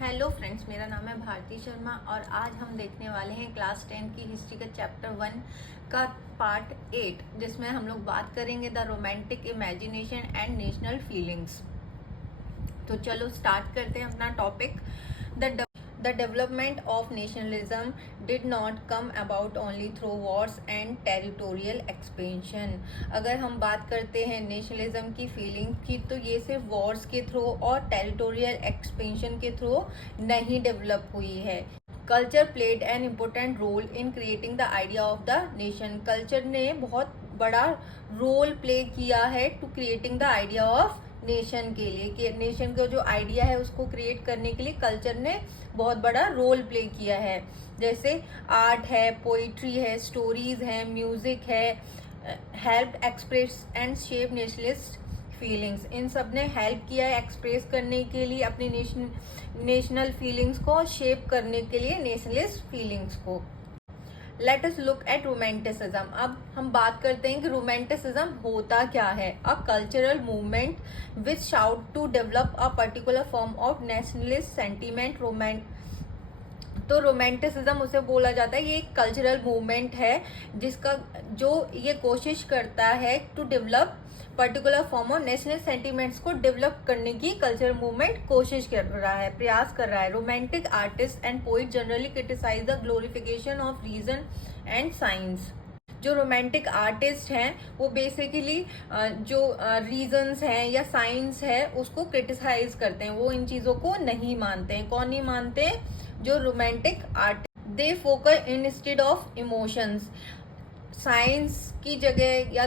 Hello friends, मेरा नाम है भारती शर्मा और आज हम देखने वाले हैं क्लास 10 की हिस्ट्री का चैप्टर 1 का पार्ट 8, जिसमें हम लोग बात करेंगे the romantic imagination and national feelings. तो चलो स्टार्ट करते हैं अपना topic. The development of nationalism did not come about only through wars and territorial expansion। अगर हम बात करते हैं नेशनलिज्म की फीलिंग की, तो ये सिर्फ वॉर्स के थ्रू और टेरिटोरियल एक्सपेंशन के थ्रू नहीं डेवलप हुई है। Culture played an important role in creating the idea of the nation. Culture ने बहुत बड़ा रोल प्ले किया है to creating the idea of nation के लिए, कि नेशन का जो आइडिया है उसको क्रिएट करने के लिए कल्चर ने बहुत बड़ा रोल प्ले किया है। जैसे आर्ट है, पोइट्री है, स्टोरीज है, म्यूजिक है, help express and shape nationalist feelings. इन सब ने हेल्प किया है एक्सप्रेस करने के लिए अपनी नेशनल फीलिंग्स को, शेप करने के लिए नेशनलिस्ट फीलिंग्स को। Let us look at romanticism. अब हम बात करते हैं कि रोमांटिसिज्म होता क्या है। A cultural movement which sought to develop a particular form of nationalist sentiment. तो रोमांटिसिज्म उसे बोला जाता है, ये एक कल्चरल मूवमेंट है जिसका जो ये कोशिश करता है to develop particular form of national sentiments को डेवलप करने की कल्चरल मूवमेंट कोशिश कर रहा है, प्रयास कर रहा है। Romantic artist and poet generally criticise the glorification of reason and science. जो रोमांटिक आर्टिस्ट हैं वो बेसिकली जो रीजंस हैं या साइंस है उसको क्रिटिसाइज करते हैं, वो इन चीजों को नहीं मानते हैं। कौन नहीं मानते हैं? जो romantic art. They focus instead of emotions. Science की जगह या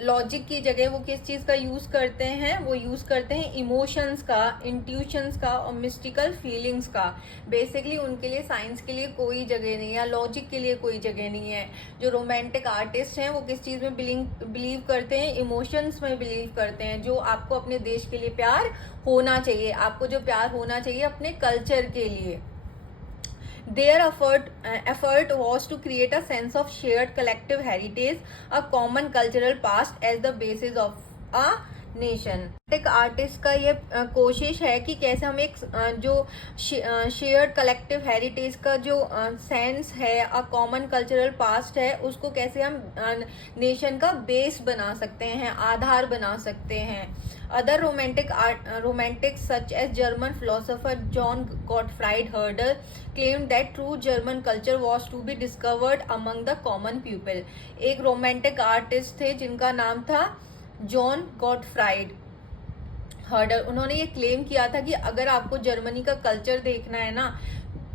लॉजिक की जगह वो किस चीज का यूज करते हैं? वो यूज करते हैं इमोशंस का, इंट्यूशंस का और मिस्टिकल फीलिंग्स का। बेसिकली उनके लिए साइंस के लिए कोई जगह नहीं है या लॉजिक के लिए कोई जगह नहीं है। जो रोमांटिक आर्टिस्ट हैं वो किस चीज में बिलीव करते हैं? इमोशंस में बिलीव करते हैं। जो आपको अपने देश के लिए प्यार होना चाहिए, आपको जो प्यार होना चाहिए अपने कल्चर के लिए। Their effort was to create a sense of shared collective heritage, a common cultural past as the basis of a nation. एक आर्टिस्ट का ये कोशिश है कि कैसे हम एक जो शेयर्ड कलेक्टिव हेरिटेज का जो सेंस है, अ कॉमन कल्चरल पास्ट है, उसको कैसे हम नेशन का बेस बना सकते हैं, आधार बना सकते हैं। Other romantics such as German philosopher John Gottfried Herder claimed that true German culture was to be discovered among the common people। एक रोमांटिक आर्टिस्ट थे जिनका नाम था जॉन गॉटफ्राइड हर्डर। उन्होंने ये क्लेम किया था कि अगर आपको जर्मनी का कल्चर देखना है ना,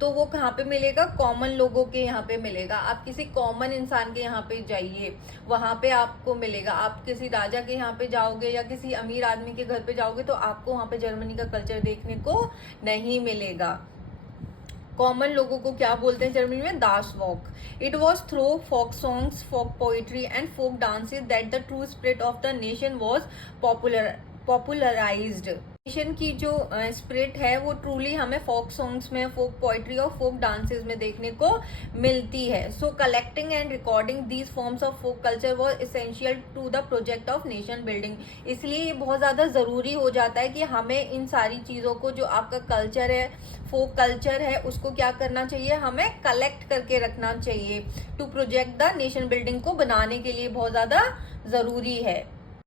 तो वो कहाँ पे मिलेगा? कॉमन लोगों के यहाँ पे मिलेगा। आप किसी कॉमन इंसान के यहाँ पे जाइए, वहां पे आपको मिलेगा। आप किसी राजा के यहाँ पे जाओगे या किसी अमीर आदमी के घर पे जाओगे तो आपको वहां पे जर्मनी का कल्चर देखने को नहीं मिलेगा। कॉमन लोगों को क्या बोलते हैं जर्मनी में? दास वॉक। It was through folk songs, folk poetry and folk dances that the true spirit of the nation was popularised. Nation की जो स्पिरिट है वो ट्रूली हमें फोक सॉन्ग्स में, फोक पोइट्री और फोक डांसेस में देखने को मिलती है। So collecting and recording these forms of folk culture was essential to the project of nation building. इसलिए ये बहुत ज्यादा जरूरी हो जाता है कि हमें इन सारी चीजों को, जो आपका कल्चर है, फोक कल्चर है, उसको क्या करना चाहिए? हमें कलेक्ट करके रखना चाहिए to project the nation building को बनाने के लिए बहुत ज्यादा जरूरी है।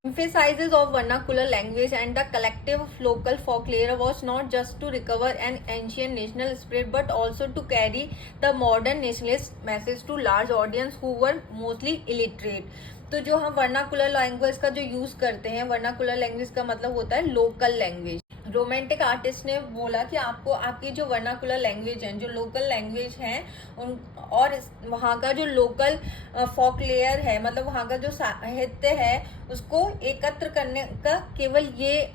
Emphasizes of vernacular language and the collective local folklore was not just to recover an ancient national spirit but also to carry the modern nationalist message to large audience who were mostly illiterate। तो जो हम vernacular language का जो use करते हैं, vernacular language का मतलब होता है लोकल लैंग्वेज। रोमांटिक आर्टिस्ट ने बोला कि आपको आपकी जो वर्नाकुलर लैंग्वेज है, जो लोकल लैंग्वेज है, उन और वहाँ का जो लोकल फोक लेयर है, मतलब वहाँ का जो साहित्य है, उसको एकत्र करने का केवल ये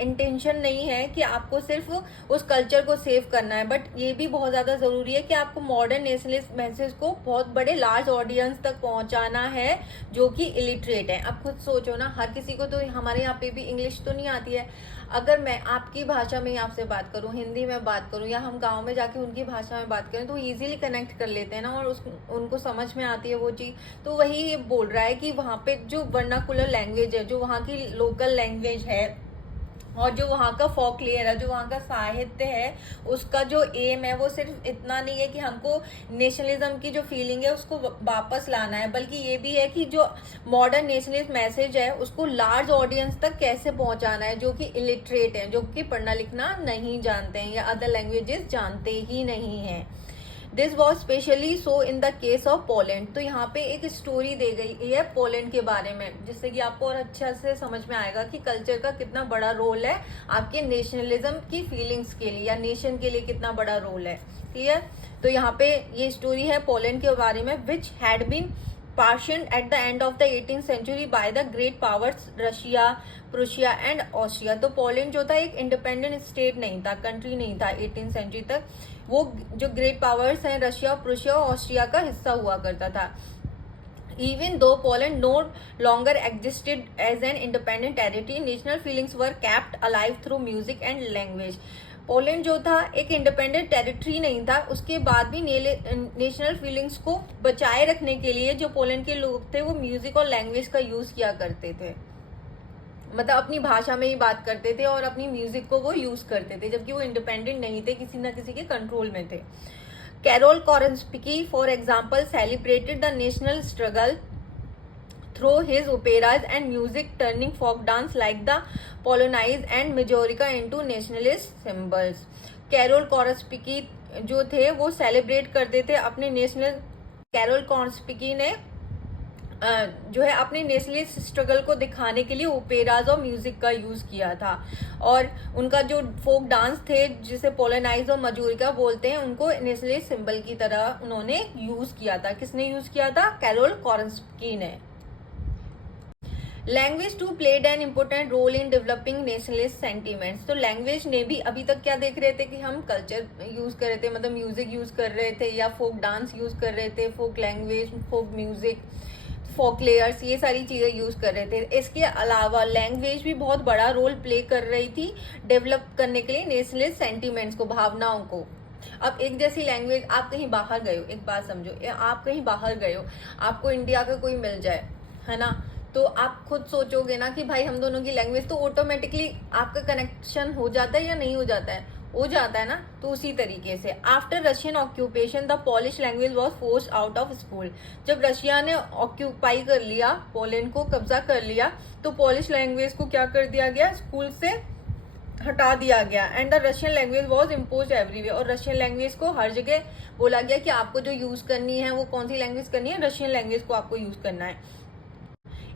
इंटेंशन नहीं है कि आपको सिर्फ उस कल्चर को सेव करना है, बट ये भी बहुत ज्यादा जरूरी है कि आपको मॉडर्न नेशनलिस्ट मैसेज को बहुत बड़े लार्ज ऑडियंस तक पहुंचाना है जो कि इलिटरेट है। आप खुद सोचो ना, हर किसी को तो हमारे यहाँ पे भी इंग्लिश तो नहीं आती है। अगर मैं आपकी भाषा में ही आपसे बात करूं, हिंदी में बात करूं, या हम गांव में जाके उनकी भाषा में बात करें, तो इजीली कनेक्ट कर लेते हैं ना, और उनको समझ में आती है वो चीज। तो वही ये बोल रहा है कि वहाँ पे जो वर्नाकुलर लैंग्वेज है, जो वहाँ की लोकल लैंग्वेज है, और जो वहाँ का फोकलेयर है, जो वहाँ का साहित्य है, उसका जो एम है वो सिर्फ इतना नहीं है कि हमको नेशनलिज्म की जो फीलिंग है उसको वापस लाना है, बल्कि ये भी है कि जो मॉडर्न नेशनलिस्ट मैसेज है उसको लार्ज ऑडियंस तक कैसे पहुंचाना है, जो कि इलिटरेट है, जो कि पढ़ना लिखना नहीं जानते हैं या अदर लैंग्वेजेस जानते ही नहीं हैं। This was specially so in the case of Poland. तो यहाँ पे एक स्टोरी दे गई है पोलैंड के बारे में, जिससे कि आपको और अच्छा से समझ में आएगा कि कल्चर का कितना बड़ा रोल है आपके नेशनलिज्म की फीलिंग्स के लिए या नेशन के लिए कितना बड़ा रोल है। क्लियर? तो यहाँ पे ये स्टोरी है पोलैंड के बारे में, which had been partitioned at the end of the 18th century by the great powers Russia, Prussia and Austria. तो पोलैंड जो था एक इंडिपेंडेंट स्टेट नहीं था, कंट्री नहीं था 18th सेंचुरी तक। वो जो ग्रेट पावर्स हैं रशिया, प्रूशिया और ऑस्ट्रिया का हिस्सा हुआ करता था। Even though Poland no longer existed as an independent territory, national feelings were kept alive through music and language. Poland जो था एक इंडिपेंडेंट टेरिटरी नहीं था, उसके बाद भी नेशनल फीलिंग्स को बचाए रखने के लिए जो पोलैंड के लोग थे वो म्यूजिक और लैंग्वेज का यूज किया करते थे, मतलब अपनी भाषा में ही बात करते थे और अपनी म्यूजिक को वो यूज करते थे, जबकि वो इंडिपेंडेंट नहीं थे, किसी न किसी के कंट्रोल में थे। Karol Korenski for example celebrated the national struggle through his operas and music, turning folk dance like the Polonaise and Majorca into nationalist symbols. Karol Korenski जो थे वो सेलिब्रेट करते थे अपने नेशनल, कैरोल कोरेंस्की ने जो है अपने नेशनलिस्ट स्ट्रगल को दिखाने के लिए ओपेराज और म्यूजिक का यूज किया था, और उनका जो फोक डांस थे जिसे पोलोनाइज और मजूरिका बोलते हैं उनको नेशनलिस्ट सिंबल की तरह उन्होंने यूज किया था। किसने यूज किया था? कैरोल कोरेंस्की ने। Language to played an important role in developing nationalist sentiments. तो लैंग्वेज ने भी, अभी तक क्या देख रहे थे कि हम कल्चर यूज कर रहे थे, मतलब म्यूजिक यूज कर रहे थे या फोक डांस यूज कर रहे थे, फोक लैंग्वेज, फोक म्यूजिक, फोक लेयर्स, ये सारी चीजें यूज कर रहे थे। इसके अलावा लैंग्वेज भी बहुत बड़ा रोल प्ले कर रही थी डेवलप करने के लिए नेशनलिस्ट सेंटीमेंट्स को, भावनाओं को। अब एक जैसी लैंग्वेज, आप कहीं बाहर गए हो, एक बात समझो, आप कहीं बाहर गए हो, आपको इंडिया का कोई मिल जाए, है ना, तो आप खुद सोचोगे ना कि भाई हम दोनों की लैंग्वेज, तो ऑटोमेटिकली आपका कनेक्शन हो जाता है या नहीं हो जाता है? हो जाता है ना। तो उसी तरीके से after Russian occupation the polish language was force out of school. जब रशिया ने ऑक्यूपाई कर लिया, पोलैंड को कब्जा कर लिया, तो पॉलिश लैंग्वेज को क्या कर दिया गया? स्कूल से हटा दिया गया। And the Russian language was impose everywhere. और रशियन लैंग्वेज को हर जगह बोला गया कि आपको जो यूज करनी है वो कौन सी लैंग्वेज करनी है? रशियन लैंग्वेज को आपको यूज करना है।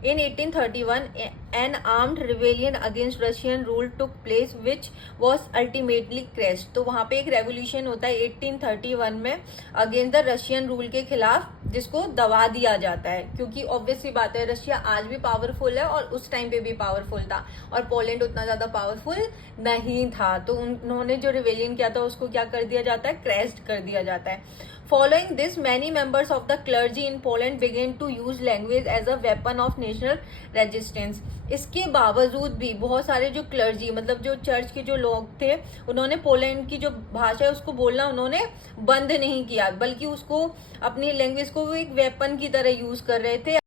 In 1831, an armed rebellion against Russian rule took place, which was ultimately crushed. तो वहाँ पे एक रेवोल्यूशन होता है 1831 में अगेंस्ट द रशियन रूल के खिलाफ, जिसको दबा दिया जाता है, क्योंकि ऑब्वियस सी बात है रशिया आज भी पावरफुल है और उस टाइम पे भी पावरफुल था, और पोलैंड उतना ज्यादा पावरफुल नहीं था। तो उन्होंने जो रिवेलियन किया था उसको क्या कर दिया जाता है? क्रैश्ड कर दिया जाता है। Following this, many members of the clergy in Poland began to use language as a weapon of national resistance. इसके बावजूद भी बहुत सारे जो क्लर्जी, मतलब जो चर्च के जो लोग थे, उन्होंने पोलैंड की जो भाषा है उसको बोलना उन्होंने बंद नहीं किया, बल्कि उसको, अपनी लैंग्वेज को वो एक वेपन की तरह यूज कर रहे थे।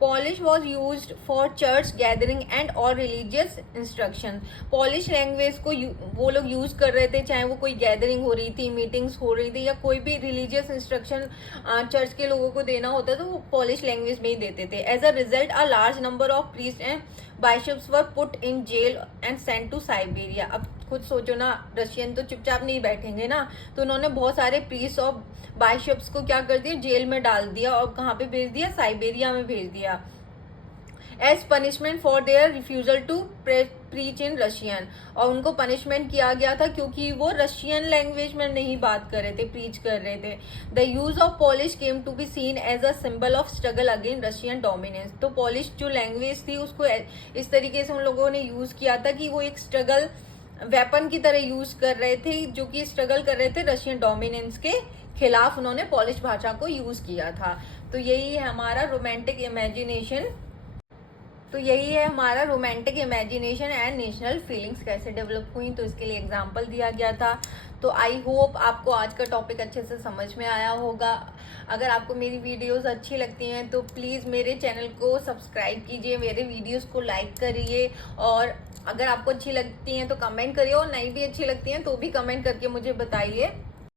Polish was used for church gathering and or religious instruction. Polish language को वो लोग यूज कर रहे थे, चाहे वो कोई गैदरिंग हो रही थी, मीटिंग्स हो रही थी, या कोई भी रिलीजियस इंस्ट्रक्शन चर्च के लोगों को देना होता तो वो पॉलिश लैंग्वेज में ही देते थे। As a result a large number of priest and bishops were put in jail and sent to Siberia. अब खुद सोचो ना, रशियन तो चुपचाप नहीं बैठेंगे ना, तो उन्होंने बहुत सारे प्रीस्ट और बाइशप्स को क्या कर दिया? जेल में डाल दिया, और कहाँ पे भेज दिया? साइबेरिया में भेज दिया, as punishment for their refusal to preach in Russian. और उनको पनिशमेंट किया गया था क्योंकि वो रशियन लैंग्वेज में नहीं बात कर रहे थे, प्रीच कर रहे थे। The use of Polish came to be seen as a symbol of struggle against Russian dominance. तो पॉलिश जो लैंग्वेज थी उसको इस तरीके से उन लोगों ने यूज किया था कि वो एक स्ट्रगल वेपन की तरह यूज कर रहे थे, जो कि स्ट्रगल कर रहे थे रशियन डोमिनेंस के खिलाफ, उन्होंने पॉलिश भाषा को यूज किया था। तो यही है हमारा romantic imagination, and national feelings कैसे डेवलप हुई, तो इसके लिए एग्जांपल दिया गया था। तो आई होप आपको आज का टॉपिक अच्छे से समझ में आया होगा। अगर आपको मेरी वीडियोस अच्छी लगती हैं तो प्लीज़ मेरे चैनल को सब्सक्राइब कीजिए, मेरे वीडियोस को लाइक करिए, और अगर आपको अच्छी लगती हैं तो कमेंट करिए, और नहीं भी अच्छी लगती हैं तो भी कमेंट करके मुझे बताइए।